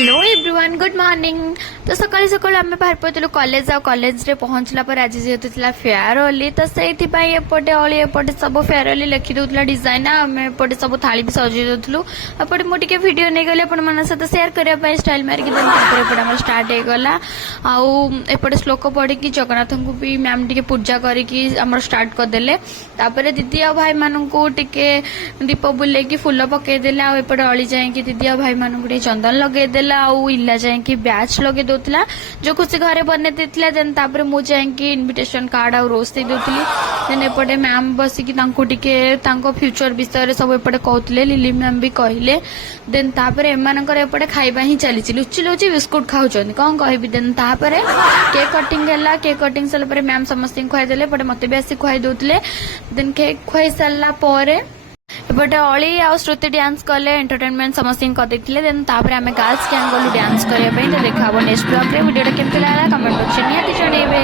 Hello everyone good morning. तो सकाल सकाल आम बाहर पड़ू कॉलेज कॉलेज रे पहुंचला पर आज जेहेतु फेयर ओली तो से एपटे अली एपटे सब फेयर ओली लिखि दूसरा डिजाइन आम एपटे सब थाली भी सजई दूसलु एपटे मुझे वीडियो नहीं गली अपन सहित सेयार करने स्टाइल मारिकी एपटे स्टार्ट हो गला आउटे श्लोक पढ़ी जगन्नाथ को भी मैम टी पूजा करके स्टार्ट करदे दीदी आ भाई मानक टिके दीप बुले फुल पकईदे आउटे अली जाए दीदी आ भाई मानक चंदन लगेदेला आउ इला जाए बैच लगे दौला जो खुशी घरे बन देन तापर मु जाए इनविटेशन कार्ड आ रोज दे दूसरी देन एपटे मैम बसिकी फ्यूचर विषय सब एपटे कहते लिली मैम भी कहले देन तापर एमानकर एपटे खाइबा ही चली लुचि लुचि बिस्कुट खाऊँ कौन कह देन तापर केक कटिंग है केक कटिंग सारा मैम समस्त खुआईदे एपटे मत भी आसी खुआई दौले देन केक खुआई सारापर एपटे अली आ श्रुति डांस कले एंटरटेनमेंट समस्त करते देन तापर आम गर्ल्स गैंग गलु डांस करने तो देखा नेक्स्ट ब्लॉग रे वीडियो केमती लगा कमेंट बॉक्स निहाती जणेबे।